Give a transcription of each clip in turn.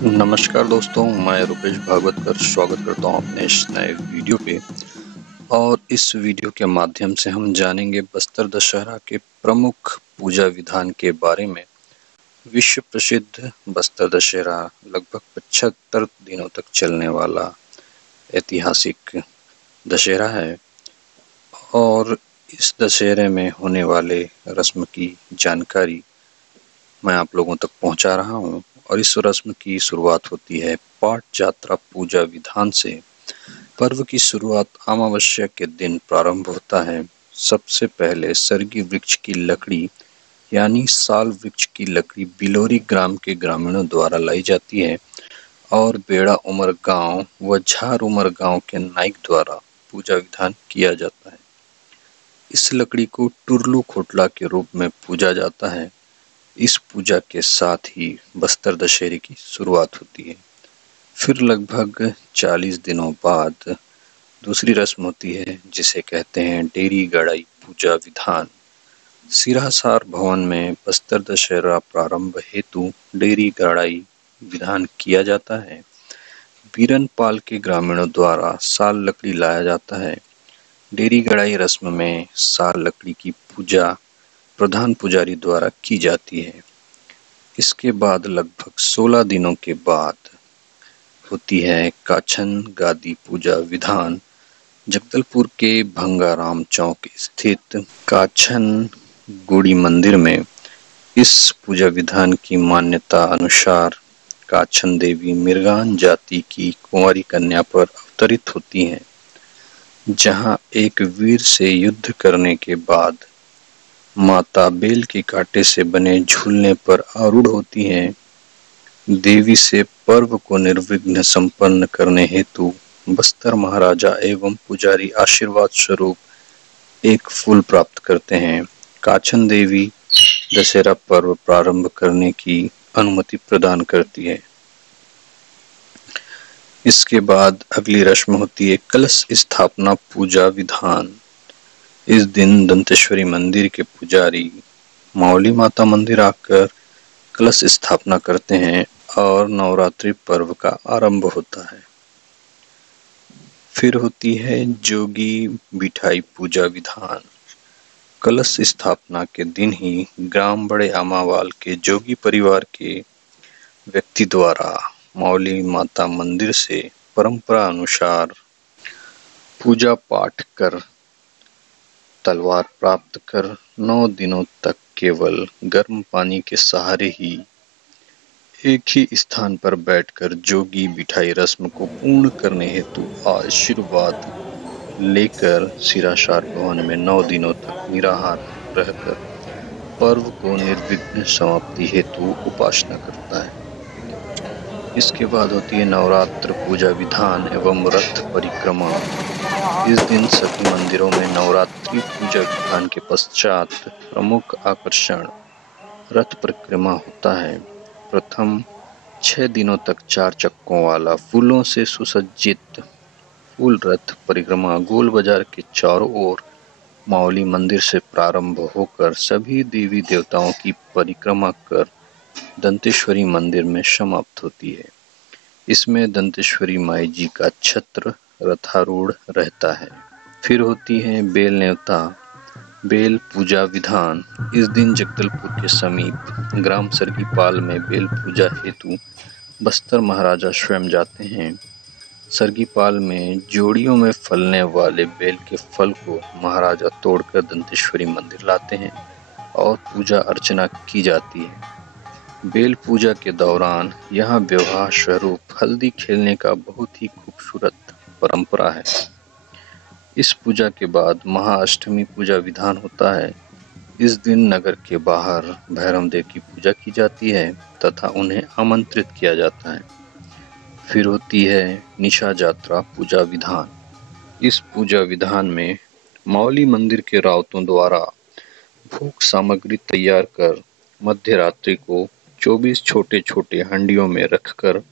नमस्कार दोस्तों, मैं रुपेश भागवतकर स्वागत करता हूं अपने इस नए वीडियो पे। और इस वीडियो के माध्यम से हम जानेंगे बस्तर दशहरा के प्रमुख पूजा विधान के बारे में। विश्व प्रसिद्ध बस्तर दशहरा लगभग 75 दिनों तक चलने वाला ऐतिहासिक दशहरा है और इस दशहरे में होने वाले रस्म की जानकारी मैं आप लोगों तक पहुंचा रहा हूं। और इस रस्म की शुरुआत होती है पाट जात्रा पूजा विधान से। पर्व की शुरुआत अमावस्या के दिन प्रारंभ होता है। सबसे पहले सरगी वृक्ष की लकड़ी यानी साल वृक्ष की लकड़ी बिलोरी ग्राम के ग्रामीणों द्वारा लाई जाती है और बेड़ा उमर गांव व झार उमर गांव के नाइक द्वारा पूजा विधान किया जाता है। इस लकड़ी को टुरलू खोटला के रूप में पूजा जाता है। इस पूजा के साथ ही बस्तर दशहरे की शुरुआत होती है। फिर लगभग 40 दिनों बाद दूसरी रस्म होती है जिसे कहते हैं डेरी गड़ाई पूजा विधान। सिरहासार भवन में बस्तर दशहरा प्रारंभ हेतु डेरी गड़ाई विधान किया जाता है। बीरनपाल के ग्रामीणों द्वारा साल लकड़ी लाया जाता है। डेरी गड़ाई रस्म में साल लकड़ी की पूजा प्रधान पुजारी द्वारा की जाती है। इसके बाद लगभग 16 दिनों के बाद होती है काछन गादी पूजा विधान। जगदलपुर के भंगाराम चौक स्थित काछन गुड़ी मंदिर में इस पूजा विधान की मान्यता अनुसार काछन देवी मृगान जाति की कुंवारी कन्या पर अवतरित होती हैं, जहां एक वीर से युद्ध करने के बाद माता बेल के कांटे से बने झूलने पर आरूढ़ होती हैं। देवी से पर्व को निर्विघ्न संपन्न करने हेतु बस्तर महाराजा एवं पुजारी आशीर्वाद स्वरूप एक फूल प्राप्त करते हैं। काछन देवी दशहरा पर्व प्रारंभ करने की अनुमति प्रदान करती है। इसके बाद अगली रस्म होती है कलश स्थापना पूजा विधान। इस दिन दंतेश्वरी मंदिर के पुजारी मावली माता मंदिर आकर कलश स्थापना करते हैं और नवरात्रि पर्व का आरंभ होता है। फिर होती है जोगी बिठाई पूजा विधान। कलश स्थापना के दिन ही ग्राम बड़े आमावाल के जोगी परिवार के व्यक्ति द्वारा मावली माता मंदिर से परंपरा अनुसार पूजा पाठ कर तलवार प्राप्त कर 9 दिनों तक केवल गर्म पानी के सहारे ही एक ही स्थान पर बैठकर जोगी बिठाई रस्म को पूर्ण करने हेतु आशीर्वाद लेकर सिरासार भवन में 9 दिनों तक निराहार रहकर पर्व को निर्विघ्न समाप्ति हेतु उपासना करता है। इसके बाद होती है नवरात्र पूजा विधान एवं रथ परिक्रमा। इस दिन सभी मंदिरों में नवरात्रि पूजा विधान के पश्चात प्रमुख आकर्षण रथ परिक्रमा होता है। प्रथम 6 दिनों तक 4 चक्कों वाला फूलों से सुसज्जित फूल रथ परिक्रमा गोल बाजार के चारों ओर मावली मंदिर से प्रारंभ होकर सभी देवी देवताओं की परिक्रमा कर दंतेश्वरी मंदिर में समाप्त होती है। इसमें दंतेश्वरी माई जी का छत्र रथारूढ़ रहता है। फिर होती है बेल न्योता बेल पूजा विधान। इस दिन जगदलपुर के समीप ग्राम सरगीपाल में बेल पूजा हेतु बस्तर महाराजा स्वयं जाते हैं। सरगीपाल में जोड़ियों में फलने वाले बेल के फल को महाराजा तोड़कर दंतेश्वरी मंदिर लाते हैं और पूजा अर्चना की जाती है। बेल पूजा के दौरान यहाँ विवाह स्वरूप हल्दी खेलने का बहुत ही खूबसूरत परंपरा है। इस पूजा के बाद महाअष्टमी पूजा विधान होता है। इस दिन नगर के बाहर भैरव देव की पूजा की जाती है तथा उन्हें आमंत्रित किया जाता है। फिर होती है निशा जात्रा पूजा विधान। इस पूजा विधान में मावली मंदिर के रावतों द्वारा भोग सामग्री तैयार कर मध्य रात्रि को 24 छोटे छोटे हंडियों में रखकर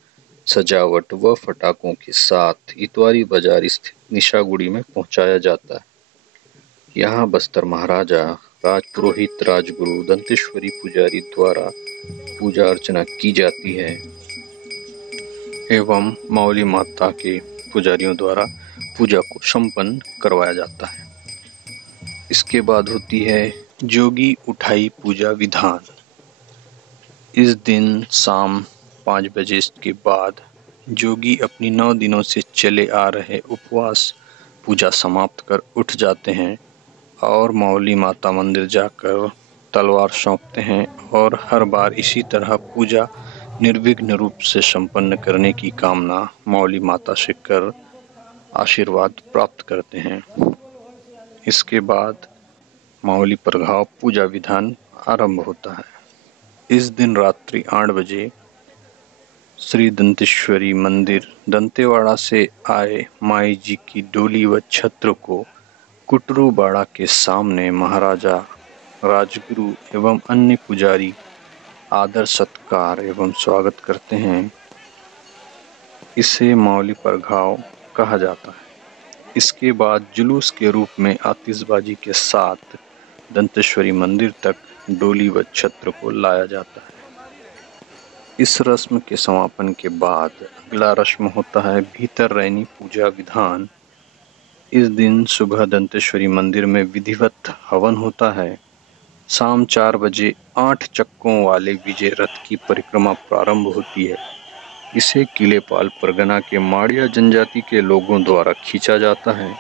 सजावट व फटाकों के साथ इतवारी बाजार स्थित निशागुड़ी में पहुंचाया जाता है। यहाँ बस्तर महाराजा राजपुरोहित राजगुरु दंतेश्वरी पुजारी द्वारा पूजा अर्चना की जाती है। एवं मावली माता के पुजारियों द्वारा पूजा को संपन्न करवाया जाता है। इसके बाद होती है जोगी उठाई पूजा विधान। इस दिन शाम 5 बजे के बाद जोगी अपनी 9 दिनों से चले आ रहे उपवास पूजा समाप्त कर उठ जाते हैं और मावली माता मंदिर जाकर तलवार सौंपते हैं और हर बार इसी तरह पूजा निर्विघ्न रूप से संपन्न करने की कामना मावली माता से कर आशीर्वाद प्राप्त करते हैं। इसके बाद मावली प्रभाव पूजा विधान आरंभ होता है। इस दिन रात्रि 8 बजे श्री दंतेश्वरी मंदिर दंतेवाड़ा से आए माई जी की डोली व छत्र को कुटरूबाड़ा के सामने महाराजा, राजगुरु एवं अन्य पुजारी आदर सत्कार एवं स्वागत करते हैं। इसे मावली प्रघाव कहा जाता है। इसके बाद जुलूस के रूप में आतिशबाजी के साथ दंतेश्वरी मंदिर तक डोली व छत्र को लाया जाता है। इस रस्म के समापन के बाद अगला रस्म होता है भीतर रैनी पूजा विधान। इस दिन सुबह दंतेश्वरी मंदिर में विधिवत हवन होता है। शाम 4 बजे 8 चक्कों वाले विजय रथ की परिक्रमा प्रारंभ होती है। इसे किलेपाल परगना के माड़िया जनजाति के लोगों द्वारा खींचा जाता है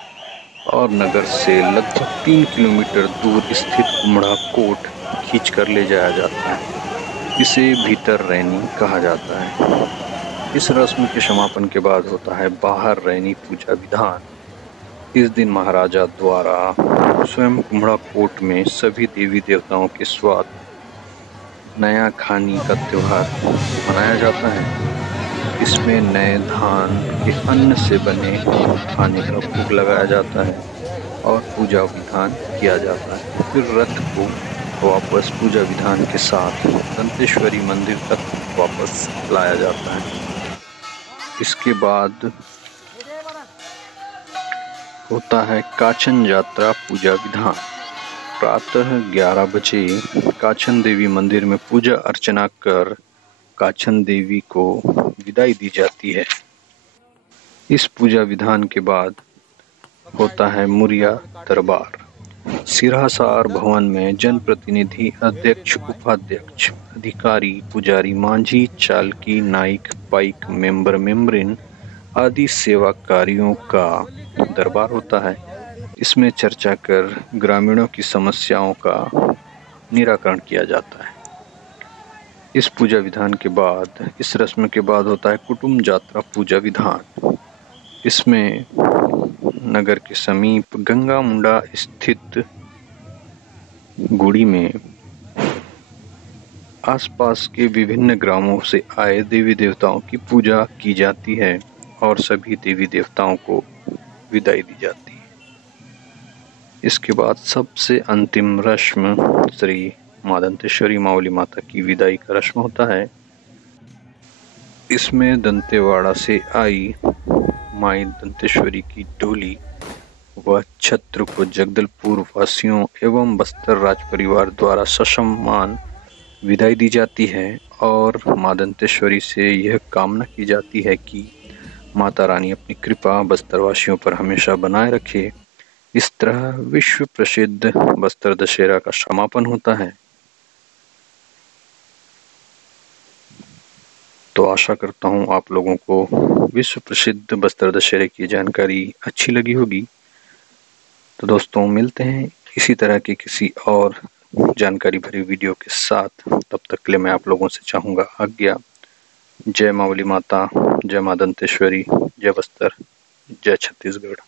और नगर से लगभग 3 किलोमीटर दूर स्थित उमड़ा कोट खींच कर ले जाया जाता है। इसे भीतर रैनी कहा जाता है। इस रस्म के समापन के बाद होता है बाहर रैनी पूजा विधान। इस दिन महाराजा द्वारा स्वयं कुम्हड़ा कोट में सभी देवी देवताओं के स्वाद नया खानी का त्योहार मनाया जाता है। इसमें नए धान के अन्न से बने खाने का भोग लगाया जाता है और पूजा विधान किया जाता है। फिर रथ को वापस पूजा विधान के साथ दंतेश्वरी मंदिर तक वापस लाया जाता है। इसके बाद होता है काछन यात्रा पूजा विधान। प्रातः 11 बजे काछन देवी मंदिर में पूजा अर्चना कर काछन देवी को विदाई दी जाती है। इस पूजा विधान के बाद होता है मुरिया दरबार। सिरहासार भवन में जनप्रतिनिधि, अध्यक्ष, उपाध्यक्ष, अधिकारी, पुजारी, मांझी, चालकी, नाइक, पाइक, मेंबर, मेंबरिन आदि सेवा कार्यों का दरबार होता है। इसमें चर्चा कर ग्रामीणों की समस्याओं का निराकरण किया जाता है। इस पूजा विधान के बाद, इस रस्म के बाद होता है कुटुंब यात्रा पूजा विधान। इसमें नगर के समीप गंगा मुंडा स्थित गुड़ी में आसपास के विभिन्न ग्रामों से आए देवी देवताओं की पूजा की जाती है और सभी देवी देवताओं को विदाई दी जाती है। इसके बाद सबसे अंतिम रस्म श्री मां दंतेश्वरी मावली माता की विदाई का रस्म होता है। इसमें दंतेवाड़ा से आई माई दंतेश्वरी की डोली व छत्र को जगदलपुर वासियों एवं बस्तर राज परिवार द्वारा ससम्मान विदाई दी जाती है और मां दंतेश्वरी से यह कामना की जाती है कि माता रानी अपनी कृपा बस्तर वासियों पर हमेशा बनाए रखे। इस तरह विश्व प्रसिद्ध बस्तर दशहरा का समापन होता है। तो आशा करता हूँ आप लोगों को विश्व प्रसिद्ध बस्तर दशहरे की जानकारी अच्छी लगी होगी। तो दोस्तों मिलते हैं इसी तरह की किसी और जानकारी भरी वीडियो के साथ। तब तक के लिए मैं आप लोगों से चाहूँगा आज्ञा। जय मावली माता, जय मां दंतेश्वरी, जय बस्तर, जय छत्तीसगढ़।